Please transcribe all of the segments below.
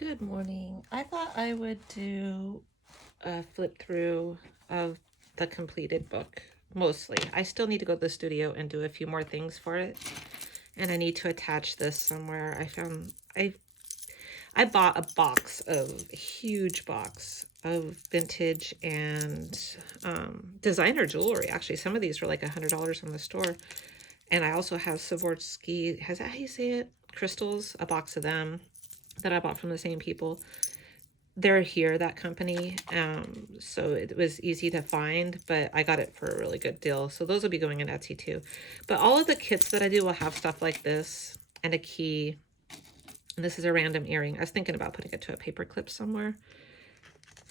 Good morning. I thought I would do a flip through of the completed book, mostly. I still need to go to the studio and do a few more things for it. And I need to attach this somewhere. I bought a huge box of vintage and designer jewelry. Actually, some of these were like $100 in the store. And I also have Swarovski, is that how you say it? Crystals, a box of them that I bought from the same people. They're here, that company, so it was easy to find, but I got it for a really good deal. So those will be going in Etsy too. But all of the kits that I do will have stuff like this and a key. And this is a random earring. I was thinking about putting it to a paper clip somewhere.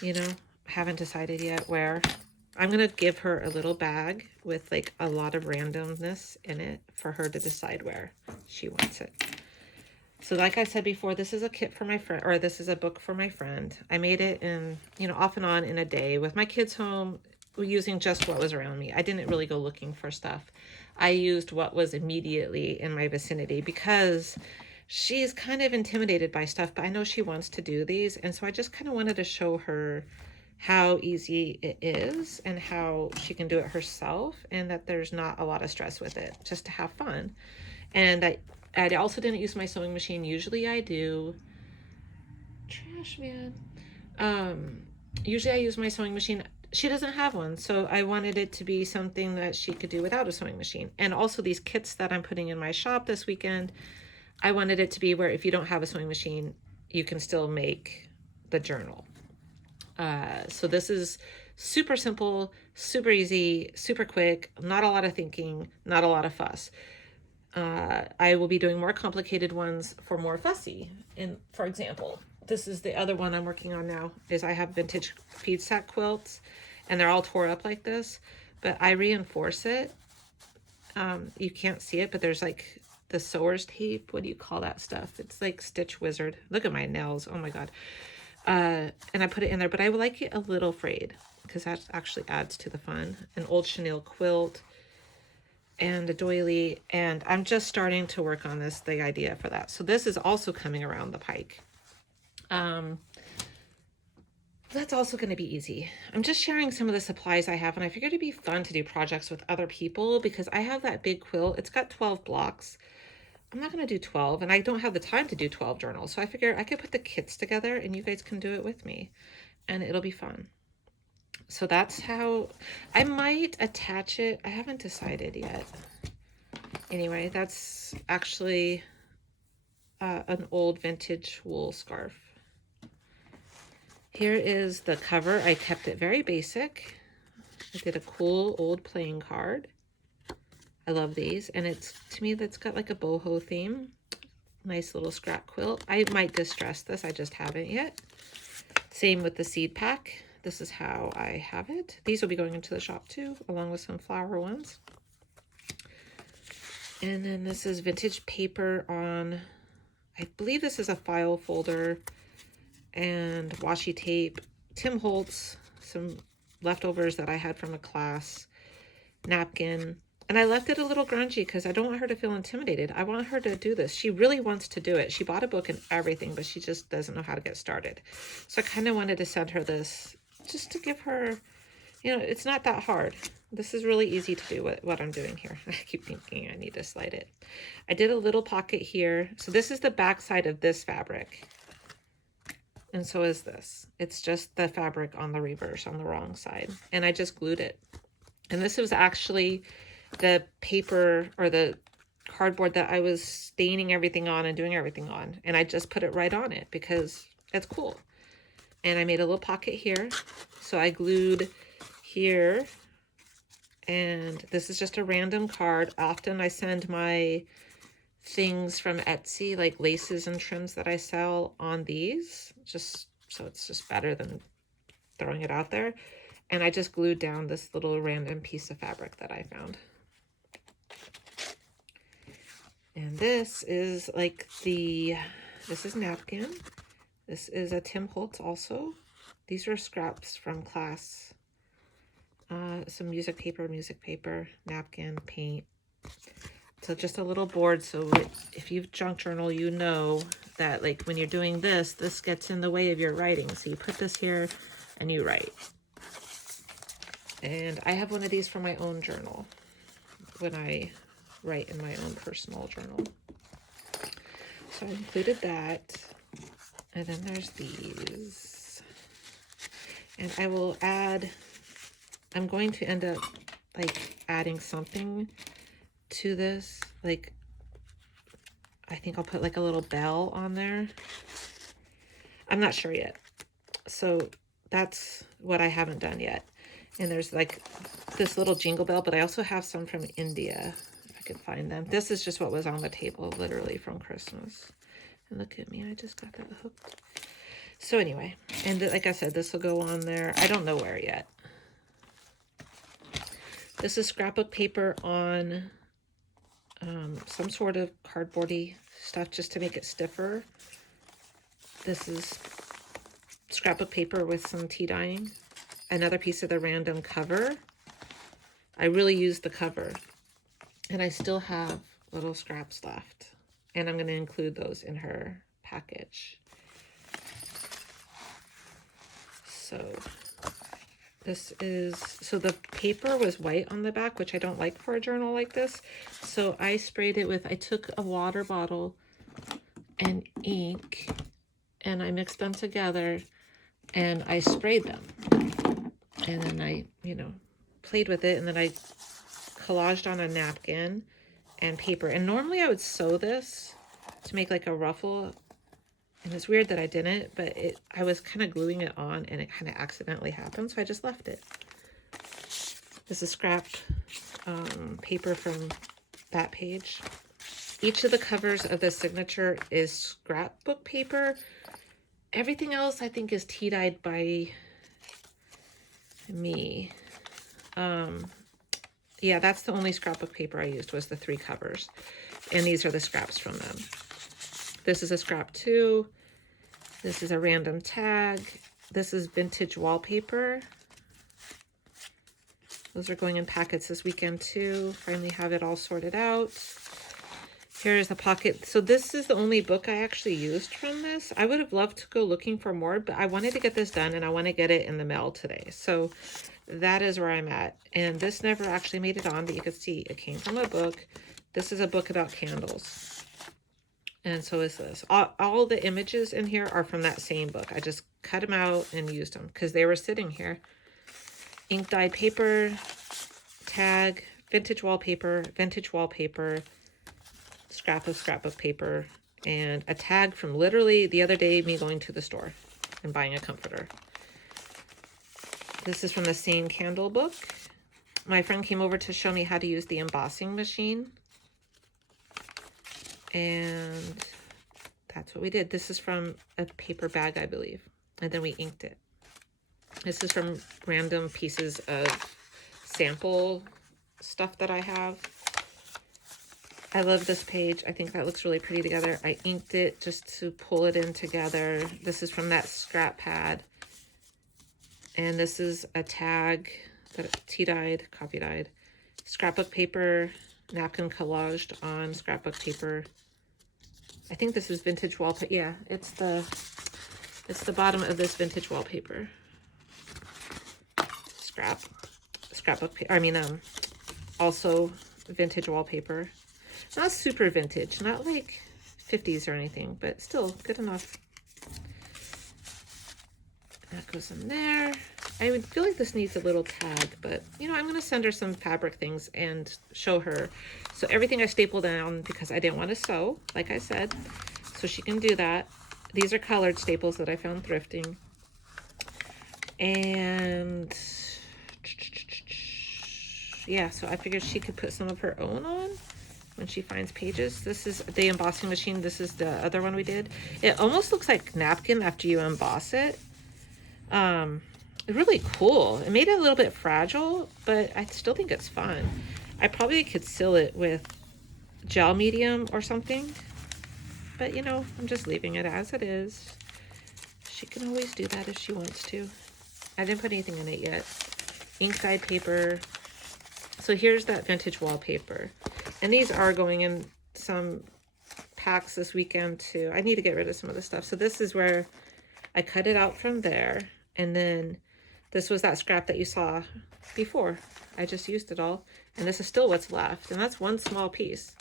You know, haven't decided yet where. I'm going to give her a little bag with like a lot of randomness in it for her to decide where she wants it. So like I said before, this is a kit for my friend, or this is a book for my friend. I made it in, off and on in a day with my kids home, using just what was around me. I didn't really go looking for stuff. I used what was immediately in my vicinity because she's kind of intimidated by stuff, but I know she wants to do these. And so I just kind of wanted to show her how easy it is and how she can do it herself, and that there's not a lot of stress with it, just to have fun. And I also didn't use my sewing machine. Usually I do. Trash man. Usually I use my sewing machine. She doesn't have one, so I wanted it to be something that she could do without a sewing machine. And also these kits that I'm putting in my shop this weekend, I wanted it to be where if you don't have a sewing machine, you can still make the journal. So this is super simple, super easy, super quick, not a lot of thinking, not a lot of fuss. I will be doing more complicated ones for more fussy. And for example, this is the other one I'm working on now, is I have vintage feed sack quilts, and they're all tore up like this, but I reinforce it. You can't see it, but there's like the sewer's tape. What do you call that stuff? It's like Stitch Wizard. Look at my nails. Oh my God. And I put it in there, but I would like it a little frayed because that actually adds to the fun. An old chenille quilt and a doily, and I'm just starting to work on the idea for that. So this is also coming around the pike. That's also going to be easy. I'm just sharing some of the supplies I have, and I figured it'd be fun to do projects with other people because I have that big quilt. It's got 12 blocks. I'm not going to do 12, and I don't have the time to do 12 journals. So I figure I could put the kits together and you guys can do it with me, and it'll be fun. So that's how I might attach it. I haven't decided yet. Anyway, that's actually an old vintage wool scarf. Here is the cover. I kept it very basic. I did a cool old playing card. I love these. And to me, that's got like a boho theme. Nice little scrap quilt. I might distress this. I just haven't yet. Same with the seed pack. This is how I have it. These will be going into the shop too, along with some flower ones. And then this is vintage paper on, I believe this is a file folder, and washi tape, Tim Holtz, some leftovers that I had from a class, napkin. And I left it a little grungy because I don't want her to feel intimidated. I want her to do this. She really wants to do it. She bought a book and everything, but she just doesn't know how to get started. So I kind of wanted to send her this just to give her, it's not that hard. This is really easy to do what I'm doing here. I keep thinking I need to slide it. I did a little pocket here. So this is the back side of this fabric. And so is this. It's just the fabric on the reverse, on the wrong side. And I just glued it. And this was actually the paper or the cardboard that I was staining everything on and doing everything on. And I just put it right on it because it's cool. And I made a little pocket here. So I glued here. And this is just a random card. Often I send my things from Etsy, like laces and trims that I sell, on these, just so it's just better than throwing it out there. And I just glued down this little random piece of fabric that I found. And this is like this is napkin. This is a Tim Holtz also. These are scraps from class. Some music paper, napkin, paint. So just a little board. So if you've junk journal, that like when you're doing this, this gets in the way of your writing. So you put this here and you write. And I have one of these for my own journal when I write in my own personal journal. So I included that. And then there's these. And I will add, I'm going to end up like adding something to this. Like, I think I'll put like a little bell on there. I'm not sure yet. So that's what I haven't done yet. And there's like this little jingle bell, but I also have some from India, if I could find them. This is just what was on the table, literally from Christmas. And look at me, I just got that hooked. So anyway, and like I said, this will go on there. I don't know where yet. This is scrapbook paper on some sort of cardboardy stuff just to make it stiffer. This is scrapbook paper with some tea dyeing. Another piece of the random cover. I really used the cover. And I still have little scraps left. And I'm going to include those in her package. So this is, so the paper was white on the back, which I don't like for a journal like this. So I sprayed it with, I took a water bottle and ink and I mixed them together and I sprayed them. And then I, you know, played with it, and then I collaged on a napkin and paper. And normally I would sew this to make like a ruffle. And it's weird that I didn't, but I was kind of gluing it on and it kind of accidentally happened. So I just left it. This is scrap paper from that page. Each of the covers of the signature is scrapbook paper. Everything else I think is tea dyed by me. Yeah, that's the only scrapbook paper I used was the 3 covers. And these are the scraps from them. This is a scrap too. This is a random tag. This is vintage wallpaper. Those are going in packets this weekend too. Finally have it all sorted out. Here's the pocket. So this is the only book I actually used from this. I would have loved to go looking for more, but I wanted to get this done and I want to get it in the mail today. So that is where I'm at. And this never actually made it on, but you can see it came from a book. This is a book about candles. And so is this. All the images in here are from that same book. I just cut them out and used them because they were sitting here. Ink dyed paper, tag, vintage wallpaper, scrap of scrapbook paper, and a tag from literally the other day me going to the store and buying a comforter. This is from the same candle book. My friend came over to show me how to use the embossing machine. And that's what we did. This is from a paper bag, I believe. And then we inked it. This is from random pieces of sample stuff that I have. I love this page. I think that looks really pretty together. I inked it just to pull it in together. This is from that scrap pad. And this is a tag that tea dyed, coffee dyed. Scrapbook paper, napkin collaged on scrapbook paper. I think this is vintage wallpaper. Yeah, it's the bottom of this vintage wallpaper. Scrapbook paper. I mean, also vintage wallpaper. Not super vintage, not like 50s or anything, but still good enough. That goes in there. I would feel like this needs a little tag, but you know, I'm going to send her some fabric things and show her. So everything I stapled down because I didn't want to sew, like I said, so she can do that. These are colored staples that I found thrifting. And yeah, so I figured she could put some of her own on when she finds pages. This is the embossing machine. This is the other one we did. It almost looks like napkin after you emboss it. Really cool. It made it a little bit fragile, but I still think it's fun. I probably could seal it with gel medium or something, but you know, I'm just leaving it as it is. She can always do that if she wants to. I didn't put anything in it yet. Ink dyed paper. So here's that vintage wallpaper. And these are going in some packs this weekend too. I need to get rid of some of the stuff. So this is where I cut it out from there. And then this was that scrap that you saw before. I just used it all. And this is still what's left. And that's one small piece.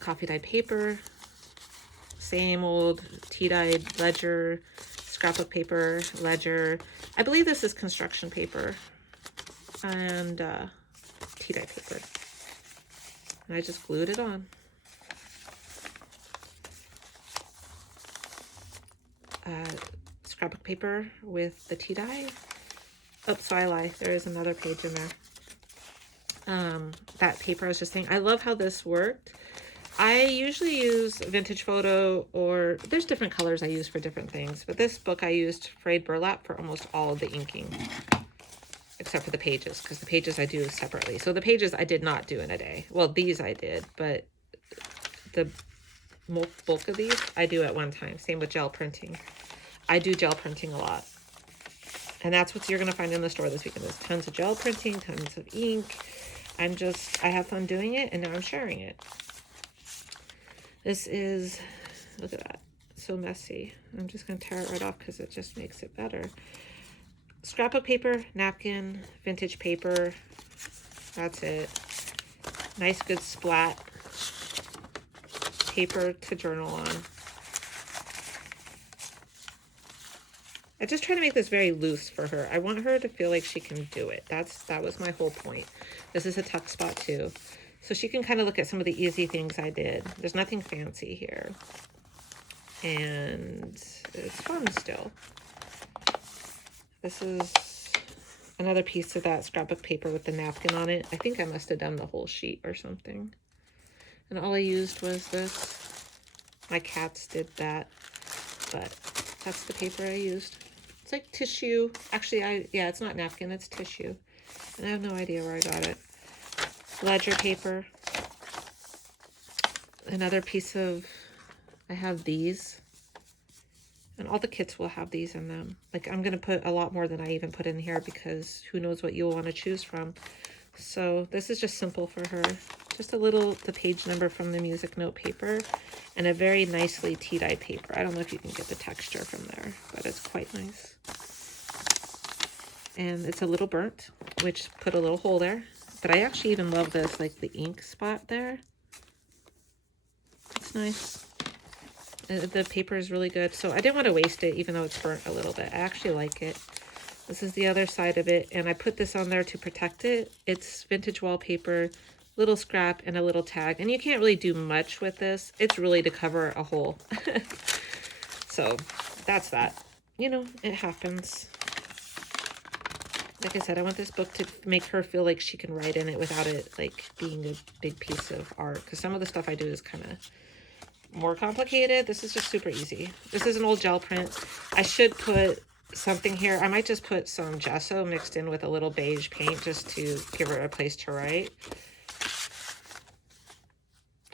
Coffee dyed paper. Same old tea dyed ledger. Scrapbook paper, ledger. I believe this is construction paper. And tea dye paper. And I just glued it on. Scrapbook paper with the tea dye. Oh, so I lie. There is another page in there. That paper I was just saying. I love how this worked. I usually use vintage photo, or there's different colors I use for different things. But this book I used frayed burlap for almost all of the inking. Except for the pages, because the pages I do separately. So the pages I did not do in a day. Well, these I did, but the bulk of these I do at one time. Same with gel printing. I do gel printing a lot. And that's what you're going to find in the store this weekend. There's tons of gel printing, tons of ink. I have fun doing it, and now I'm sharing it. This is, look at that. It's so messy. I'm just going to tear it right off because it just makes it better. Scrapbook paper, napkin, vintage paper. That's it. Nice good splat paper to journal on. I just try to make this very loose for her. I want her to feel like she can do it. That was my whole point. This is a tuck spot too. So she can kind of look at some of the easy things I did. There's nothing fancy here. And it's fun still. This is another piece of that scrapbook paper with the napkin on it. I think I must have done the whole sheet or something. And all I used was this. My cats did that, but that's the paper I used. It's like tissue. Actually, yeah, it's not napkin, it's tissue. And I have no idea where I got it. Ledger paper. Another piece of, I have these. And all the kits will have these in them. Like, I'm going to put a lot more than I even put in here because who knows what you'll want to choose from. So this is just simple for her. Just the page number from the music note paper and a very nicely tea-dyed paper. I don't know if you can get the texture from there, but it's quite nice. And it's a little burnt, which put a little hole there. But I actually even love this, like the ink spot there. It's nice. The paper is really good. So I didn't want to waste it, even though it's burnt a little bit. I actually like it. This is the other side of it. And I put this on there to protect it. It's vintage wallpaper, little scrap, and a little tag. And you can't really do much with this. It's really to cover a hole. So that's that. You know, it happens. Like I said, I want this book to make her feel like she can write in it without it, like, being a big piece of art. Because some of the stuff I do is kind of more complicated. This is just super easy. This is an old gel print. I should put something here. I might just put some gesso mixed in with a little beige paint just to give her a place to write.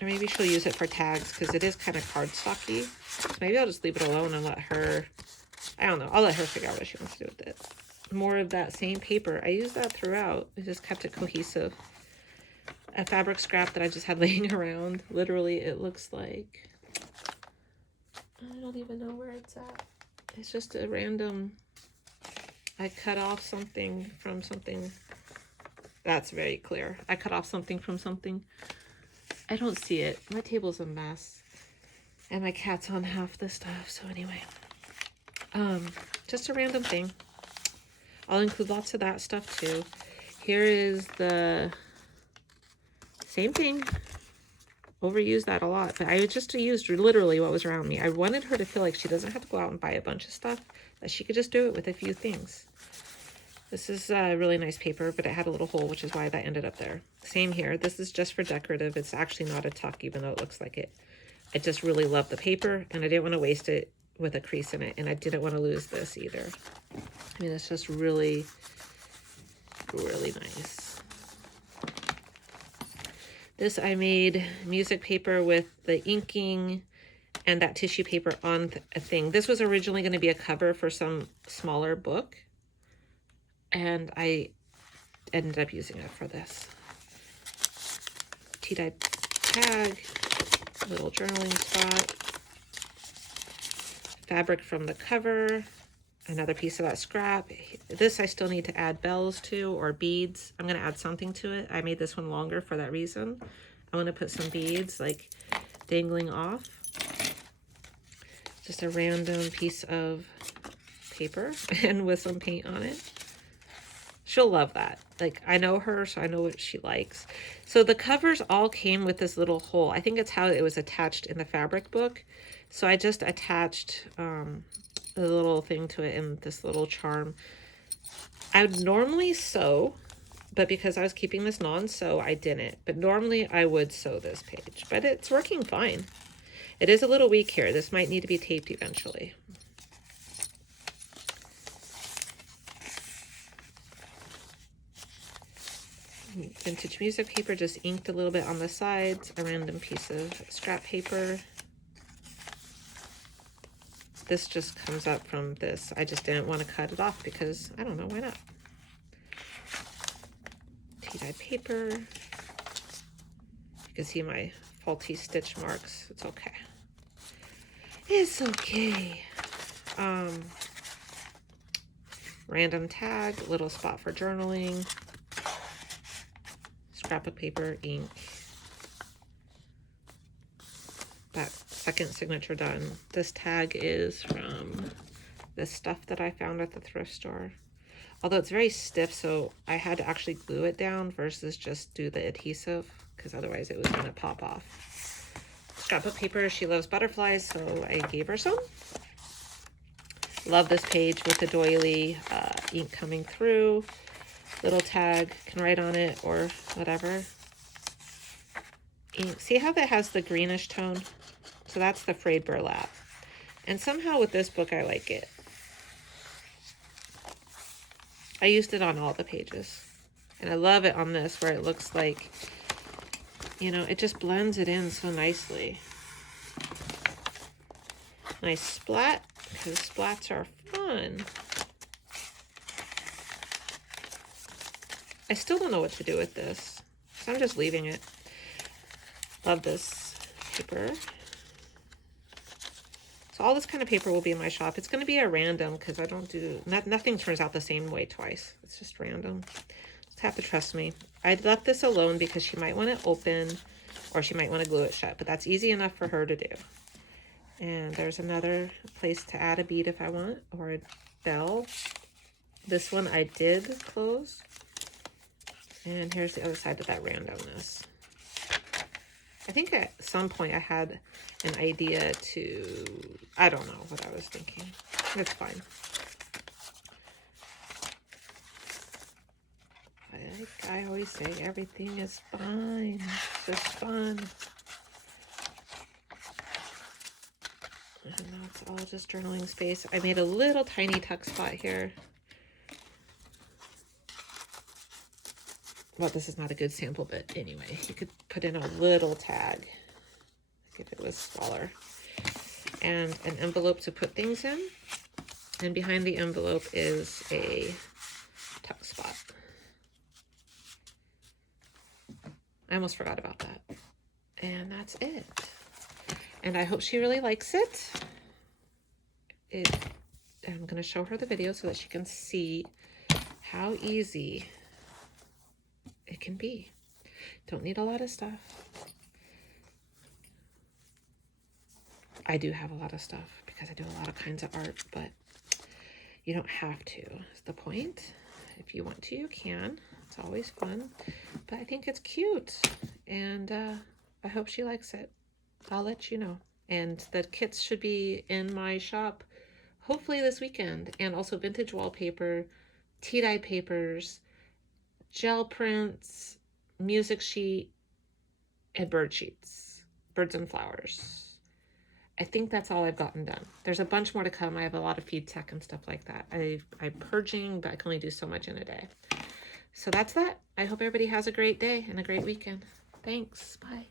Or maybe she'll use it for tags because it is kind of cardstocky. So maybe I'll just leave it alone and let her, I don't know. I'll let her figure out what she wants to do with it. More of that same paper. I used that throughout. I just kept it cohesive. A fabric scrap that I just had laying around. Literally, it looks like, I don't even know where it's at. It's just a random, I cut off something from something. That's very clear. I cut off something from something. I don't see it. My table's a mess. And my cat's on half the stuff. So anyway, just a random thing. I'll include lots of that stuff too. Here is the same thing. Overused that a lot, but I just used literally what was around me. I wanted her to feel like she doesn't have to go out and buy a bunch of stuff, that she could just do it with a few things. This is a really nice paper, but it had a little hole, which is why that ended up there. Same here. This is just for decorative. It's actually not a tuck, even though it looks like it. I just really love the paper, and I didn't want to waste it with a crease in it, and I didn't want to lose this either. I mean, it's just really, really nice. This I made music paper with the inking and that tissue paper on a thing. This was originally going to be a cover for some smaller book, and I ended up using it for this. Tea-dyed tag, little journaling spot, fabric from the cover, another piece of that scrap. This I still need to add bells to, or beads. I'm going to add something to it. I made this one longer for that reason. I want to put some beads like dangling off. Just a random piece of paper and with some paint on it. She'll love that. Like, I know her, so I know what she likes. So the covers all came with this little hole. I think it's how it was attached in the fabric book. So I just attached a little thing to it in this little charm. I would normally sew, but because I was keeping this non-sew, I didn't. But normally I would sew this page, but it's working fine. It is a little weak here. This might need to be taped eventually. Vintage music paper, just inked a little bit on the sides, a random piece of scrap paper. This just comes up from this. I just didn't want to cut it off because I don't know, why not? Tea-dyed paper. You can see my faulty stitch marks. It's okay. It's okay. Random tag, little spot for journaling. Scrap of paper, ink. That second signature done. This tag is from the stuff that I found at the thrift store. Although it's very stiff, so I had to actually glue it down versus just do the adhesive, because otherwise it was going to pop off. Scrap of paper. She loves butterflies, so I gave her some. Love this page with the doily, ink coming through. Little tag, can write on it or whatever. Ink. See how that has the greenish tone? So that's the frayed burlap. And somehow with this book, I like it. I used it on all the pages. And I love it on this where it looks like, you know, it just blends it in so nicely. Nice splat, because splats are fun. I still don't know what to do with this, so I'm just leaving it. Love this paper. So all this kind of paper will be in my shop. It's going to be a random because I don't do, nothing turns out the same way twice. It's just random. Just have to trust me. I left this alone because she might want to open or she might want to glue it shut, but that's easy enough for her to do. And there's another place to add a bead if I want, or a bell. This one I did close. And here's the other side of that randomness. I think at some point I had an idea to, I don't know what I was thinking. It's fine. Like I always say, everything is fine. It's just fun. And that's all just journaling space. I made a little tiny tuck spot here. Well, this is not a good sample, but anyway, you could put in a little tag if it was smaller. And an envelope to put things in. And behind the envelope is a tuck spot. I almost forgot about that. And that's it. And I hope she really likes it. I'm going to show her the video so that she can see how easy it can be. Don't need a lot of stuff. I do have a lot of stuff because I do a lot of kinds of art, but you don't have to, is the point. If you want to, you can. It's always fun. But I think it's cute. And I hope she likes it. I'll let you know. And the kits should be in my shop hopefully this weekend. And also vintage wallpaper, tea-dye papers, gel prints, music sheet, and bird sheets. Birds and flowers. I think that's all I've gotten done. There's a bunch more to come. I have a lot of feed tech and stuff like that. I'm purging, but I can only do so much in a day. So that's that. I hope everybody has a great day and a great weekend. Thanks. Bye.